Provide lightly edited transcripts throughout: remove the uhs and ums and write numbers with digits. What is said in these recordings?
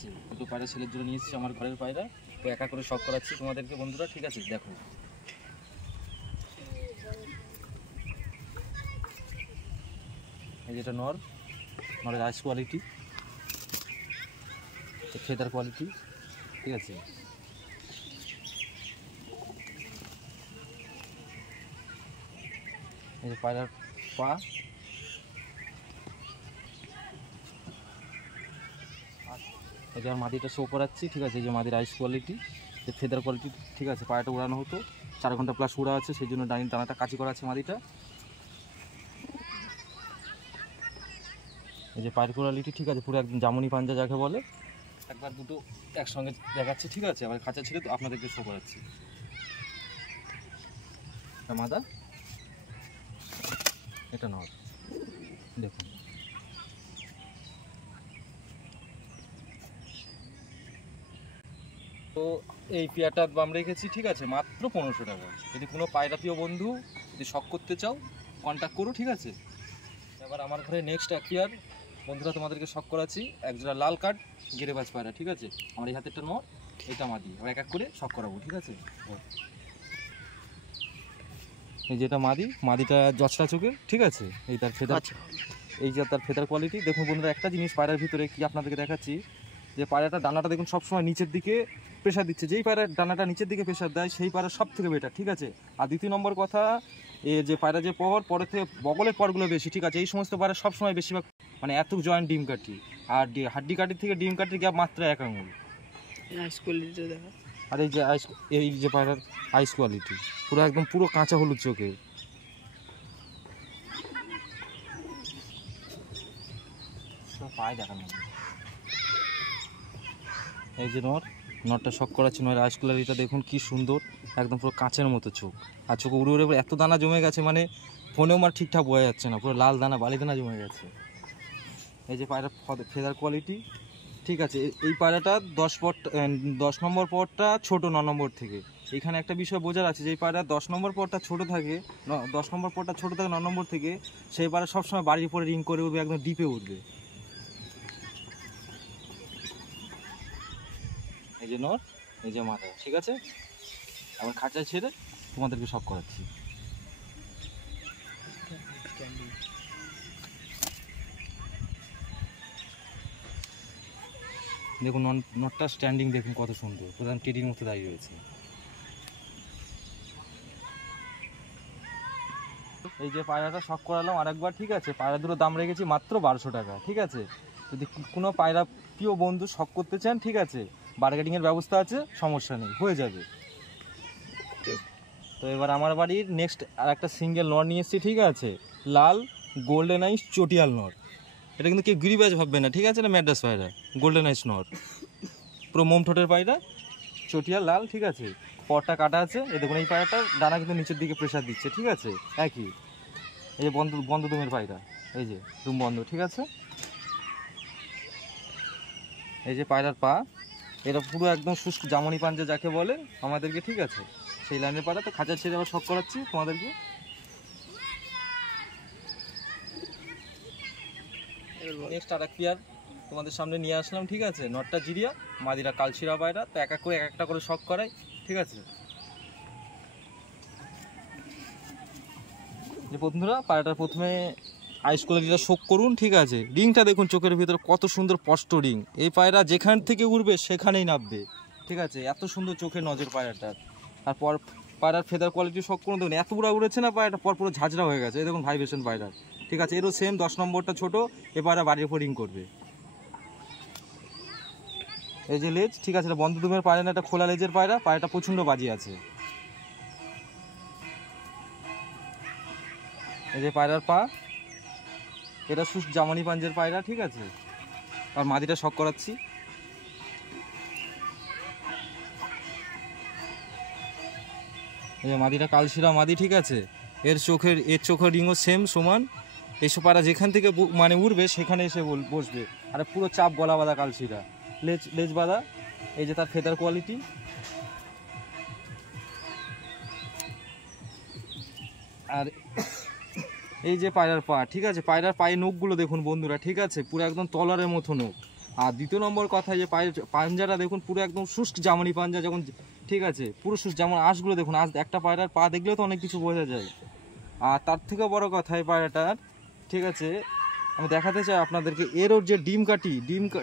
আছে। দুটো পায়রা ছেলের জন্য নিয়ে এসেছি, আমার ঘরের পায়রা। তো একা করে শখ করাচ্ছি তোমাদেরকে বন্ধুরা, ঠিক আছে? দেখো এই যেটা নরের আইস কোয়ালিটি, ফেদার কোয়ালিটি, ঠিক আছে? এই যে পায়রার পা, এই যে আমার মাদিটা শো করাচ্ছি, ঠিক আছে? এই যে মাদির আইস কোয়ালিটি, যে ফেদার কোয়ালিটি, ঠিক আছে? পায়রাটা উড়ানো হতো, 4 ঘন্টা প্লাস উড়া আছে, সেই জন্য ডানাটা কাঁচি করা আছে মাদিটা। এই যে পায়ের কোয়ালিটি, ঠিক আছে? পুরো একদম জামুনি পাঞ্জা যাকে বলে। একবার দুটো একসঙ্গে দেখাচ্ছি, ঠিক আছে? আবার খাঁচা ছেড়ে আপনাদেরকে শো করাচ্ছি। এটা মাদা, এটা নর, দেখুন। তো এই পেয়ারটার দাম রেখেছি, ঠিক আছে? মাত্র 1500 টাকা। যদি কোনো পায়রা প্রিয় বন্ধু যদি শখ করতে চাও কন্ট্যাক্ট করো, ঠিক আছে? এবার আমার ঘরে নেক্সট এক পেয়ার বন্ধুরা তোমাদেরকে শখ করাচ্ছি, একজোড়া লাল কাঠ গেরেবাজ পায়রা, ঠিক আছে? আমার এই হাতেরটা নর, এটা মাদি, আবার এক এক করে শখ করাবো, ঠিক আছে? এই যেটা মাদিটা জচটা চোখের, ঠিক আছে? এই তার ফেদার, এই যে তার ফেদার কোয়ালিটি দেখুন বন্ধুরা। একটা জিনিস পায়রার ভিতরে কি আপনাদেরকে দেখাচ্ছি, যে পায়রাটা ডানাটা দেখুন সবসময় নিচের দিকে প্রেশার দিচ্ছে। যেই পায়রার ডানাটা নিচের দিকে প্রেশার দেয় সেই পায়রা সব থেকে বেটার, ঠিক আছে? আর দ্বিতীয় নম্বর কথা, এ যে পায়রা যে পরের থেকে বগলের পরগুলো বেশি, ঠিক আছে? এই সমস্ত পায়রা সবসময় বেশিরভাগ মানে এত জয়েন্ট ডিম কাঠি, আর হাড্ডি কাঠির থেকে ডিম কাঠির গ্যাপ মাত্র 1 আঙুল। আর এই যে পায়রার আইস কোয়ালিটি পুরো একদম পুরো কাঁচা হলুদ চোখে। পায়ে দেখানো, এই যে নরটা শখ করাচ্ছি। নরের আইস কোয়ালিটিটা দেখুন কি সুন্দর, একদম পুরো কাঁচের মতো চোখ। আর চোখে উড়ে উড়ে এত দানা জমে গেছে, মানে ফোনেও আমার ঠিকঠাক বোঝা যাচ্ছে না, পুরো লাল দানা বালি দানা জমে গেছে। এই যে পায়রার ফেদার কোয়ালিটি, ঠিক আছে? এই পায়রাটা 10 নম্বর পরটা ছোট 9 নম্বর থেকে। এখানে একটা বিষয় বোঝার আছে, যে এই পায়রা 10 নম্বর পরটা ছোট থাকে, 10 নম্বর পরটা ছোট থাকে 9 নম্বর থেকে, সেই পায়রা সবসময় বাড়ির উপরে রিং করে উঠবে, একদম ডিপে উঠবে। এই যে নর, এই যে মাদা, ঠিক আছে? আবার খাঁচা ছেড়ে তোমাদেরকে শখ করাচ্ছি। দেখুন নটটা স্ট্যান্ডিং দেখুন কত সুন্দর, প্রধান টেডির মতো দাঁড়িয়ে রয়েছে। এই যে পায়রাটা শখ করালাম আরেকবার, ঠিক আছে? পায়রা দুটো দাম রেখেছি মাত্র 1200 টাকা, ঠিক আছে? যদি কোনো পায়রা প্রিয় বন্ধু শখ করতে চান, ঠিক আছে? বার্গেনিংয়ের ব্যবস্থা আছে, সমস্যা নেই, হয়ে যাবে। তো এবার আমার বাড়ির নেক্সট আর একটা সিঙ্গেল নর নিয়ে এসেছি, ঠিক আছে? লাল গোল্ডেন আইস চটিয়াল নর। এটা কিন্তু কেউ গিরিবাজ ভাববে না, ঠিক আছে? এটা ম্যাড্রাস পায়রা, গোল্ডেন আইস নর, পুরো মোম ঠোঁটের পায়রা, চটিয়াল লাল, ঠিক আছে? পরটা কাটা আছে। এই দেখুন এই পায়রাটার ডানা কিন্তু নিচের দিকে প্রেশার দিচ্ছে, ঠিক আছে? একই এই যে বন্ধ দুমের পায়রা, এই যে দুম বন্ধ, ঠিক আছে? এই যে পায়রার পা, এটা পুরো একদম শুষ্ক জামনি পাঞ্জা যাকে বলে আমাদেরকে, ঠিক আছে? সেই লাইনের পায়রা। তো খাঁচা ছেড়ে আবার শখ করাচ্ছি তোমাদেরকে। নেক্সট আর এক পেয়ার তোমাদের সামনে নিয়ে আসলাম, ঠিক আছে? নটটা জিরিয়া, মাদিরা কালশিরা পায়রা। তো এক একটা করে শখ করাই, ঠিক আছে? যে বন্ধুরা পায়রাটার প্রথমে আইস কোয়ালিটিটা শোক করুন, ঠিক আছে? রিংটা দেখুন চোখের ভিতরে কত সুন্দর স্পষ্ট রিং। এই পায়রা যেখান থেকে উড়বে সেখানেই নামবে, ঠিক আছে? এত সুন্দর চোখের নজর পায়রাটার। আর পায়রার ফেদার কোয়ালিটি শোক করুন, দেখুন এত উড়া উড়েছে না পায়রাটা, পর পুরো ঝাঁঝরা হয়ে গেছে। এই দেখুন ভাইব্রেশন পায়রার, ঠিক আছে? এরও সেম 10 নম্বরটা ছোট, এ পায়রা বাড়ির উপর রিং করবে। এই যে লেজ, ঠিক আছে? এটা বন্ধ দুমের পায়রা না, এটা খোলা লেজের পায়রা। পায়রাটা প্রচণ্ড বাজি আছে। এই যে পায়রার পা, এটা জামানি পাঞ্জের পায়রা, ঠিক আছে? আর মাদিটা শখ করাচ্ছি। এই যে মাদিটা কালশিরা মাদি, ঠিক আছে? এর চোখের রিংও সেম সমান। এইসব পায়রা যেখান থেকে মানে উড়বে সেখানে এসে বসবে। আর পুরো চাপ গলা বাঁধা কালশিরা, লেজ বাঁধা। এই যে তার ফেদার কোয়ালিটি, আর এই যে পায়রার পা, ঠিক আছে? পায়রার পায়ে নখগুলো দেখুন বন্ধুরা, ঠিক আছে? পুরো একদম তলারের মতো নখ। আর দ্বিতীয় নম্বর কথা, যে পায়ের পাঞ্জাটা দেখুন পুরো একদম শুষ্ক জামনি পাঞ্জা, যখন ঠিক আছে পুরো শুষ্ক, যেমন আঁশগুলো দেখুন, আঁশ একটা পায়রার পা দেখলেও তো অনেক কিছু বোঝা যায়। আর তার থেকেও বড় কথা এই পায়রাটার, ঠিক আছে আমি দেখাতে চাই আপনাদেরকে, এর ওর যে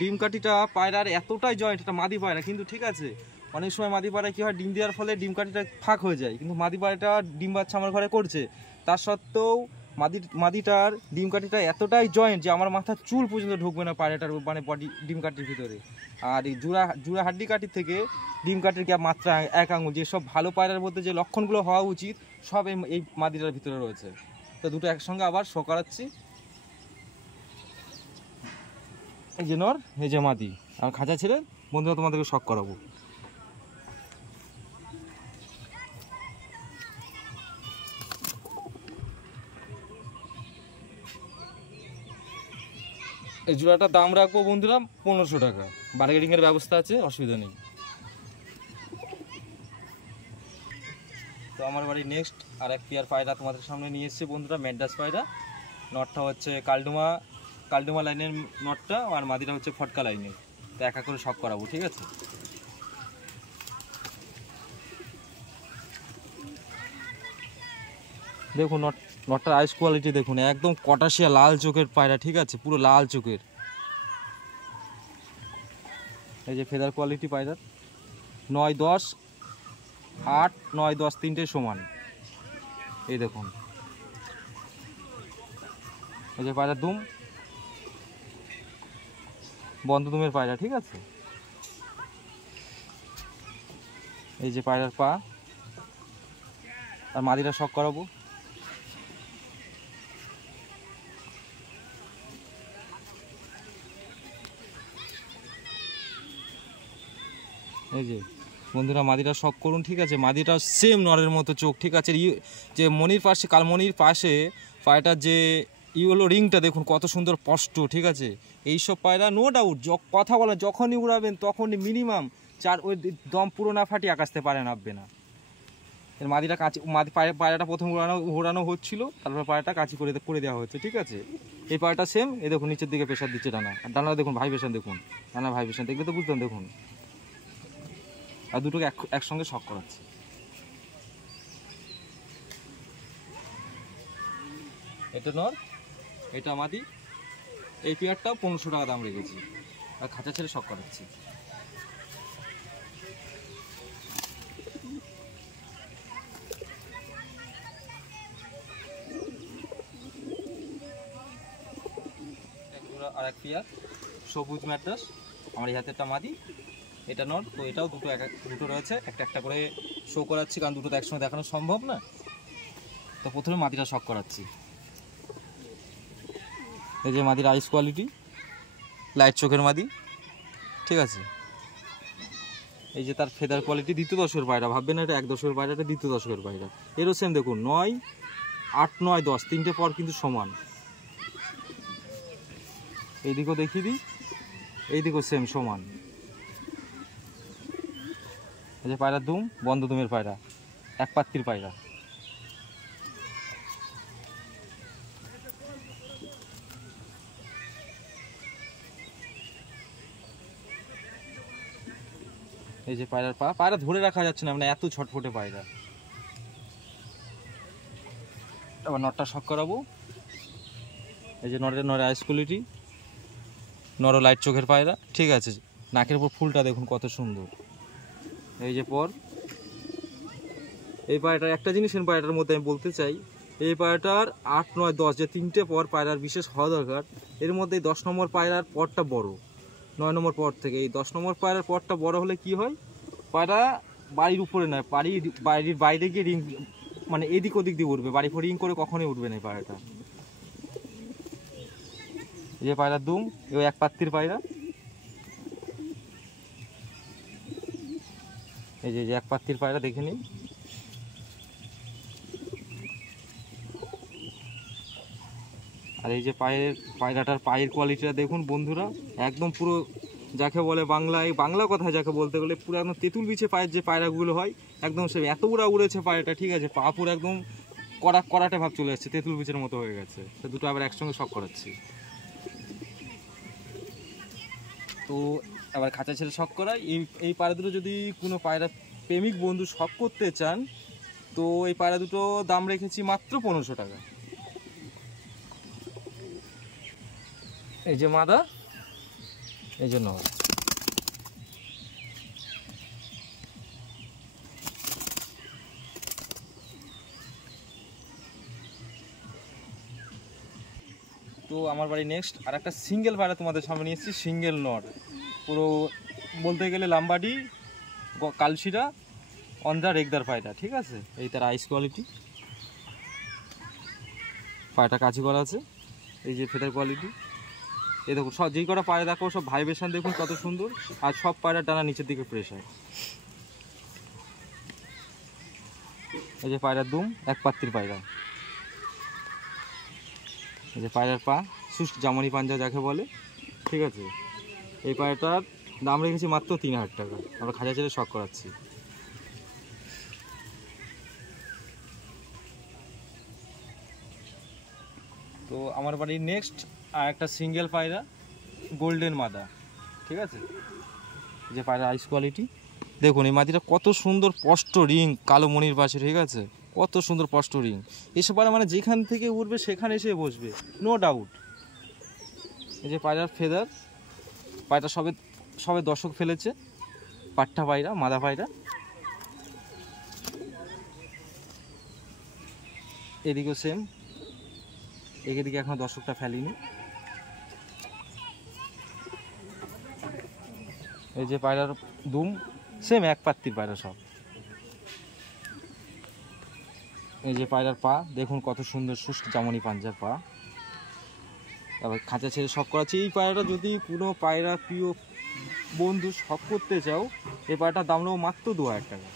ডিম কাঠিটা পায়রার এতটাই জয়েন্ট, এটা মাদি পায়রা কিন্তু, ঠিক আছে অনেক সময় মাদি পায়রা কী হয়, ডিম দেওয়ার ফলে ডিম কাঠিটা ফাঁক হয়ে যায়, কিন্তু মাদি পায়রাটা ডিম বাচ্চা আমার ঘরে করছে, তার সত্ত্বেও মাদিটার ডিম কাঠিটা এতটাই জয়েন্ট যে আমার মাথার চুল পর্যন্ত ঢুকবে না পায়রাটার মানে বডি ডিম কাঠির ভিতরে। আর এই জোড়া হাড্ডি কাঠির থেকে ডিম কাঠির গ্যাপ মাত্রা 1 আঙুল, যেসব ভালো পায়রার মধ্যে যে লক্ষণগুলো হওয়া উচিত সব এই মাদিটার ভিতরে রয়েছে। তো দুটো একসঙ্গে আবার শো করাচ্ছি। এই যে নর, এই যে মাদি, আর খাঁচা ছেড়ে বন্ধুরা তোমাদেরকে শক করাবো। এই জোড়াটার দাম রাখবো বন্ধুরা 1500 টাকা, বার্গেনিংয়ের ব্যবস্থা আছে, অসুবিধা নেই। তো আমার বাড়ি নেক্সট আর এক পেয়ার পায়রা তোমাদের সামনে নিয়ে এসেছি বন্ধুরা, ম্যাড্রাস পায়রা। নটটা হচ্ছে কালডুমা লাইনের নটটা, আর মাদিটা হচ্ছে ফটকা লাইনের। তো একা করে শক করাবো, ঠিক আছে। দেখুন নটটার আইস কোয়ালিটি দেখুন, একদম কটাশিয়া লাল চোখের পায়রা, ঠিক আছে পুরো লাল চোখের। এই যে ফেদার কোয়ালিটি পায়রার, 9, 10, 8, 9, 10 তিনটে সমান। এই দেখুন, এই যে পায়রার দুম, বন্ধ দুমের পায়রা, ঠিক আছে। এই যে পায়রার পা, আর মাদিটা শক করাবো। এই যে বন্ধুরা মাদিটা শক করুন, ঠিক আছে। মাদিটা সেম নরের মতো চোখ, ঠিক আছে। যে কালমনির পাশে পায়রাটার যে হলো রিংটা দেখুন কত সুন্দর স্পষ্ট, ঠিক আছে। এইসব পায়রা নো ডাউট কথা বলা যখনই উড়াবেন তখনই মিনিমাম ওই দম পুরো না ফাটিয়ে আকাশতে পারে নামবে না। এর মাদিটা পায়রাটা প্রথম উড়ানো হচ্ছিল, তারপর পায়রাটা কাঁচি করে দেওয়া হচ্ছে, ঠিক আছে। এই পায়রাটা সেম, এই দেখুন নিচের দিকে প্রেশার দিচ্ছে ডানা, আর ডানা দেখুন ভাইব্রেশন দেখুন, ডানা ভাইব্রেশন দেখলে তো বুঝতেন, দেখুন। আর দুটোকে একসঙ্গে শক করাচ্ছে। এটা নর, এটা মাদি। এই পেয়ারটাও 1500 টাকা দাম রেখেছি, আর খাঁচা ছেড়ে শক করাচ্ছি। আর এক পেয়ার সবুজ ম্যাড্রাস, আমার এই হাতেরটা মাদি, এটা নট। তো এটাও দুটো রয়েছে, একটা করে শো করাচ্ছি, কারণ দুটো তো একসঙ্গে দেখানো সম্ভব না। তো প্রথমে মাদিটা শক করাচ্ছি। এই যে মাদির আইস কোয়ালিটি, লাইট চোখের মাদি, ঠিক আছে। এই যে তার ফেদার কোয়ালিটি, দ্বিতীয় দশকের পায়রা, ভাববেন না এটা 1 দশকের পায়রা, এটা দ্বিতীয় দশকের পায়রা। এরও সেম দেখুন, 9, 8, 9, 10 তিনটে পর কিন্তু সমান। এইদিকেও দেখিয়ে দিই, এইদিকেও সেম সমান। এই যে পায়রার দুম, বন্ধ দুমের পায়রা, এক পাত্তির পায়রা। এই যে পায়রার পা, পায়রা ধরে রাখা যাচ্ছে না, মানে এত ছটফটে পায়রা। আবার নটটা শক করাবো। এই যে নরের আইস কোয়ালিটি, নরও লাইট চোখের পায়রা, ঠিক আছে। নাকের উপর ফুলটা দেখুন কত সুন্দর। এই যে পর এই পায়রাটার একটা জিনিস পায়রাটার মধ্যে আমি বলতে চাই, এই পায়রাটার 8, 9, 10 যে তিনটে পর পায়রার বিশেষ হওয়া দরকার, এর মধ্যে 10 নম্বর পায়রার পরটা বড়, 9 নম্বর পর থেকে। এই 10 নম্বর পায়রার পরটা বড় হলে কি হয়, পায়রা বাড়ির উপরে নয়, বাড়ির বাইরে গিয়ে রিং, মানে এদিক ওদিক দিয়ে উঠবে, বাড়ি ফোর রিং করে কখনোই উঠবে না এই পায়রাটা। এই যে পায়রার দুম, এই এক পাত্তির পায়রা। এই যে এক পাত্তির পায়রা, দেখে নিন। আর এই যে পায়রাটার পায়ের কোয়ালিটিটা দেখুন বন্ধুরা, একদম পুরো যাকে বলে বাংলা কথায় যাকে বলতে গেলে পুরো একদম তেঁতুল বিছে পায়ের যে পায়রাগুলো হয়, একদম সে এত উড়েছে পায়রাটা, ঠিক আছে। পা পুরো একদম করাটে ভাব চলে যাচ্ছে, তেঁতুল বিচের মতো হয়ে গেছে। তো দুটো আবার একসঙ্গে শক করাচ্ছি। তো এবার খাঁচা ছেড়ে শখ করা, এই পায়রা দুটো যদি কোনো পায়রা প্রেমিক বন্ধু শখ করতে চান তো এই পায়রা দুটো দাম রেখেছি মাত্র 1500 টাকা। এই যে মাদা, এই যে নর। তো আমার বাড়ি নেক্সট আর একটা সিঙ্গেল পায়রা তোমাদের সামনে নিয়ে এসেছি, সিঙ্গেল নর, পুরো বলতে গেলে লাম্বাডি কালশিরা অন দ্য রেগদার পায়রা, ঠিক আছে। এই তার আইস কোয়ালিটি, পায়রাটা কাছি করা আছে, এই যে ফেদার কোয়ালিটি, এই দেখো সব যেই কটা পায়রা দেখো সব ভাইব্রেশন দেখুন কত সুন্দর, আর সব পায়রা টানা নিচের দিকে প্রেশার। এই যে পায়রার দুম, এক পাত্তির পায়রা। এই যে পায়রার পা, সুস্ট জামানি পাঞ্জা যাকে বলে, ঠিক আছে। এই পায়রাটার দাম রেখেছি মাত্র 3000 টাকা, আমরা খাঁচা ছেড়ে শখ করাচ্ছি। তো আমার বাড়ির নেক্সট আর একটা সিঙ্গেল পায়রা, গোল্ডেন মাদা, ঠিক আছে। যে পায়রা আইস কোয়ালিটি দেখুন, এই মাদিটা কত সুন্দর স্পষ্ট রিং কালো মনির পাশে, ঠিক আছে, কত সুন্দর স্পষ্ট রিং। এসে পায়রা মানে যেখান থেকে উঠবে সেখানে এসে বসবে, নো ডাউট। এই যে পায়রার ফেদার, পায়রা সবে দর্শক ফেলেছে, পাট্টা পায়রা, মাদা পায়রা। এদিকেও সেম, এদিকে এখনো দর্শকটা ফেলেনি। এই যে পায়রার দুম সেম এক পাত্তির পায়রা সব। এই যে পায়রার পা দেখুন কত সুন্দর সুস্থ জামনি পাঞ্জার পা। তারপর খাঁচা ছেড়ে শখ করাচ্ছি। এই পায়রাটা যদি কোনো পায়রা প্রিয় বন্ধু শখ করতে চাও, এই পায়রাটার দাম নেবো মাত্র 2000 টাকা।